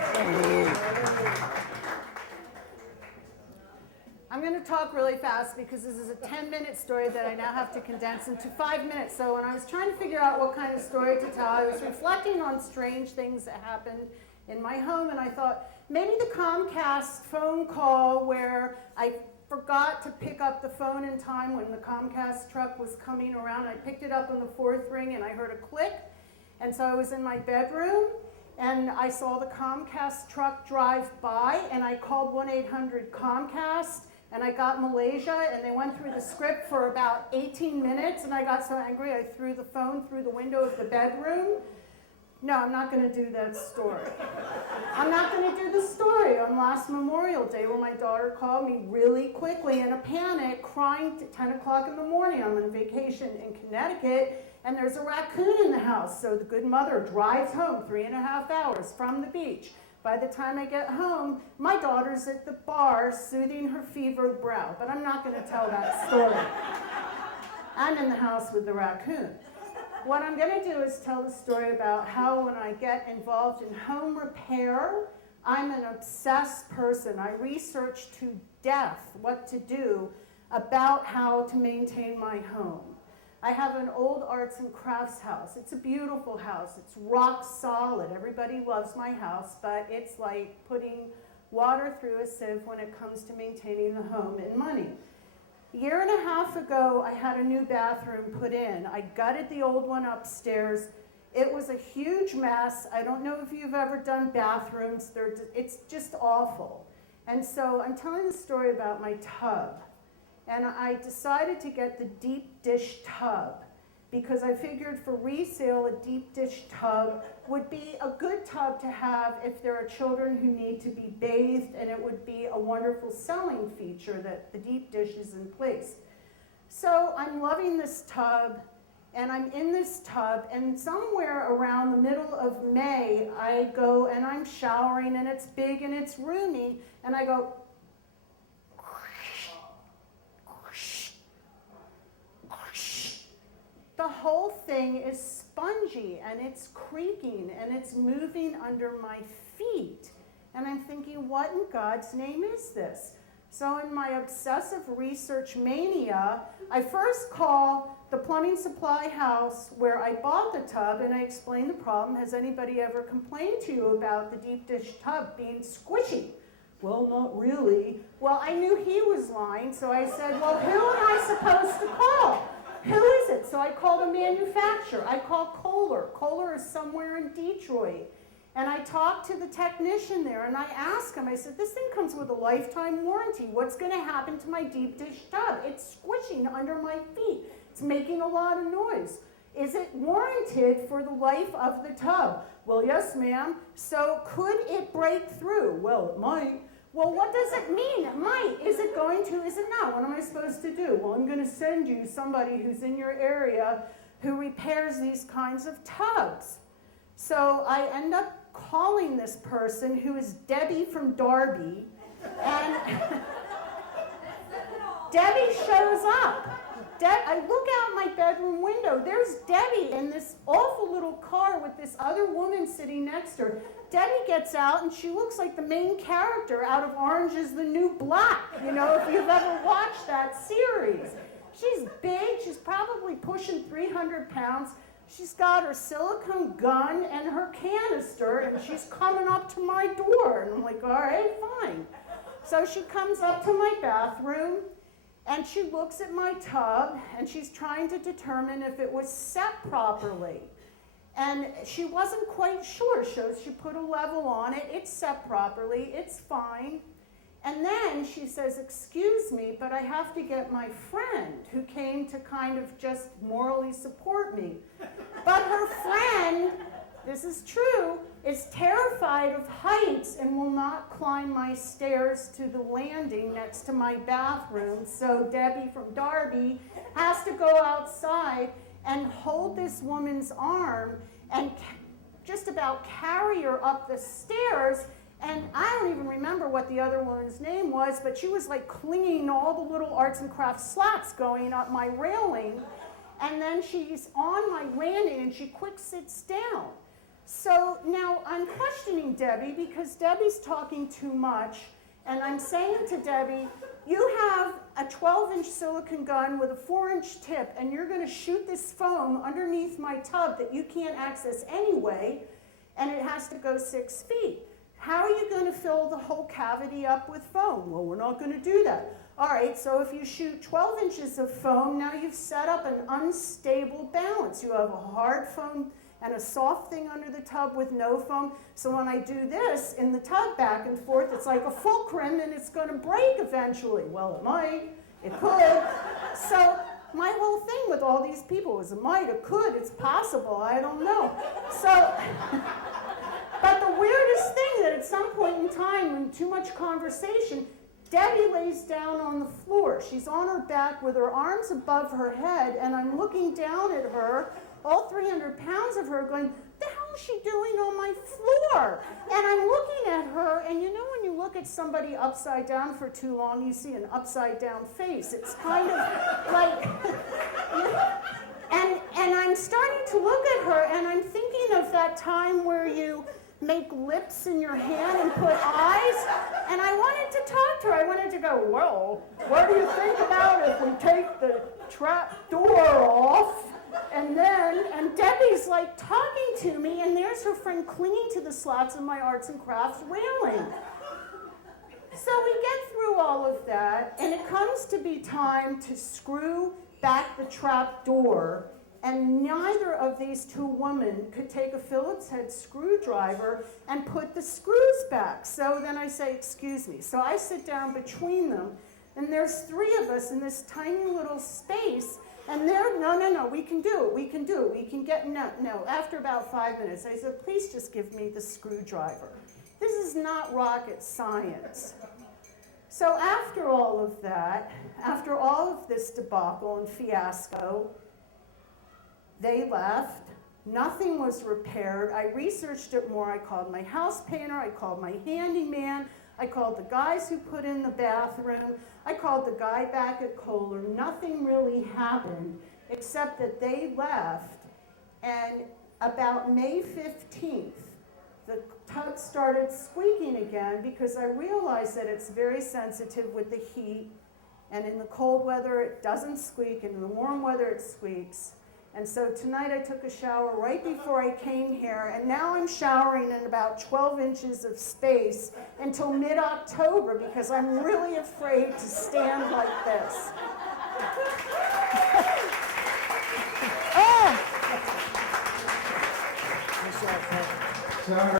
I'm going to talk really fast because this is a 10-minute story that I now have to condense into 5 minutes. So when I was trying to figure out what kind of story to tell, I was reflecting on strange things that happened in my home, and I thought maybe the Comcast phone call where I forgot to pick up the phone in time when the Comcast truck was coming around. I picked it up on the fourth ring and I heard a click, and so I was in my bedroom and I saw the Comcast truck drive by, and I called 1-800-COMCAST, and I got Malaysia, and they went through the script for about 18 minutes, and I got so angry I threw the phone through the window of the bedroom. No, I'm not going to do that story. I'm not going to do the story on last Memorial Day where my daughter called me really quickly in a panic, crying at 10 o'clock in the morning. I'm on vacation in Connecticut, and there's a raccoon in the house. So the good mother drives home 3.5 hours from the beach. By the time I get home, my daughter's at the bar soothing her fevered brow. But I'm not going to tell that story. I'm in the house with the raccoon. What I'm going to do is tell the story about how when I get involved in home repair, I'm an obsessed person. I research to death what to do about how to maintain my home. I have an old arts and crafts house. It's a beautiful house. It's rock solid. Everybody loves my house, but it's like putting water through a sieve when it comes to maintaining the home and money. A year and a half ago, I had a new bathroom put in. I gutted the old one upstairs. It was a huge mess. I don't know if you've ever done bathrooms. It's just awful. And so I'm telling the story about my tub. And I decided to get the deep dish tub because I figured for resale, a deep dish tub would be a good tub to have if there are children who need to be bathed, and it would be a wonderful selling feature that the deep dish is in place. So I'm loving this tub, and I'm in this tub, and somewhere around the middle of May, I go and I'm showering, and it's big and it's roomy, and I go, the whole thing is spongy and it's creaking and it's moving under my feet. And I'm thinking, what in God's name is this? So in my obsessive research mania, I first call the plumbing supply house where I bought the tub and I explain the problem. Has anybody ever complained to you about the deep dish tub being squishy? Well, not really. Well, I knew he was lying, so I said, well, who am I supposed to call? Who is it? So I called a manufacturer. I called Kohler. Kohler is somewhere in Detroit. And I talked to the technician there, and I asked him, I said, this thing comes with a lifetime warranty. What's going to happen to my deep dish tub? It's squishing under my feet. It's making a lot of noise. Is it warranted for the life of the tub? Well, yes, ma'am. So could it break through? Well, it might. Well, what does it mean? It might. Is it going to? Is it not? What am I supposed to do? Well, I'm going to send you somebody who's in your area who repairs these kinds of tubs. So I end up calling this person who is Debbie from Darby, and Debbie shows up. I look out my bedroom window. There's Debbie in this awful little car with this other woman sitting next to her. Debbie gets out, and she looks like the main character out of Orange is the New Black, you know, if you've ever watched that series. She's big. She's probably pushing 300 pounds. She's got her silicone gun and her canister, and she's coming up to my door. And I'm like, all right, fine. So she comes up to my bathroom, and she looks at my tub, and she's trying to determine if it was set properly. And she wasn't quite sure, so she put a level on it. It's set properly. It's fine. And then she says, excuse me, but I have to get my friend who came to kind of just morally support me. But her friend, this is true, is terrified of heights and will not climb my stairs to the landing next to my bathroom. So Debbie from Darby has to go outside and hold this woman's arm and just about carry her up the stairs. And I don't even remember what the other woman's name was, but she was like clinging to all the little arts and crafts slats going up my railing. And then she's on my landing and she quick sits down. So now I'm questioning Debbie because Debbie's talking too much, and I'm saying to Debbie, you have a 12-inch silicone gun with a 4-inch tip, and you're going to shoot this foam underneath my tub that you can't access anyway, and it has to go 6 feet. How are you going to fill the whole cavity up with foam? Well, we're not going to do that. All right, so if you shoot 12 inches of foam, now you've set up an unstable balance. You have a hard foam and a soft thing under the tub with no foam. So when I do this in the tub back and forth, it's like a fulcrum and it's going to break eventually. Well, it might, it could. So my whole thing with all these people is it might, it could, it's possible, I don't know. So, but the weirdest thing that at some point in time, in too much conversation, Debbie lays down on the floor. She's on her back with her arms above her head, and I'm looking down at her, all 300 pounds of her, going, what the hell is she doing on my floor? And I'm looking at her, and you know when you look at somebody upside down for too long, you see an upside down face. It's kind of like, and I'm starting to look at her, and I'm thinking of that time where you make lips in your hand and put eyes, and I wanted to talk to her. I wanted to go, well, what do you think about if we take the trap door off? And Debbie's like talking to me, and there's her friend clinging to the slats of my arts and crafts railing. So we get through all of that, and it comes to be time to screw back the trap door, and neither of these two women could take a Phillips head screwdriver and put the screws back. So then I say, excuse me. So I sit down between them, and there's 3 of us in this tiny little space, and they're, no, we can do it, we can get, no. After about 5 minutes, I said, please just give me the screwdriver. This is not rocket science. So after all of that, after all of this debacle and fiasco, they left. Nothing was repaired. I researched it more. I called my house painter. I called my handyman. I called the guys who put in the bathroom. I called the guy back at Kohler. Nothing really happened except that they left. And about May 15th, the tub started squeaking again because I realized that it's very sensitive with the heat. And in the cold weather, it doesn't squeak. And in the warm weather, it squeaks. And so tonight I took a shower right before I came here, and now I'm showering in about 12 inches of space until mid-October because I'm really afraid to stand like this. Oh!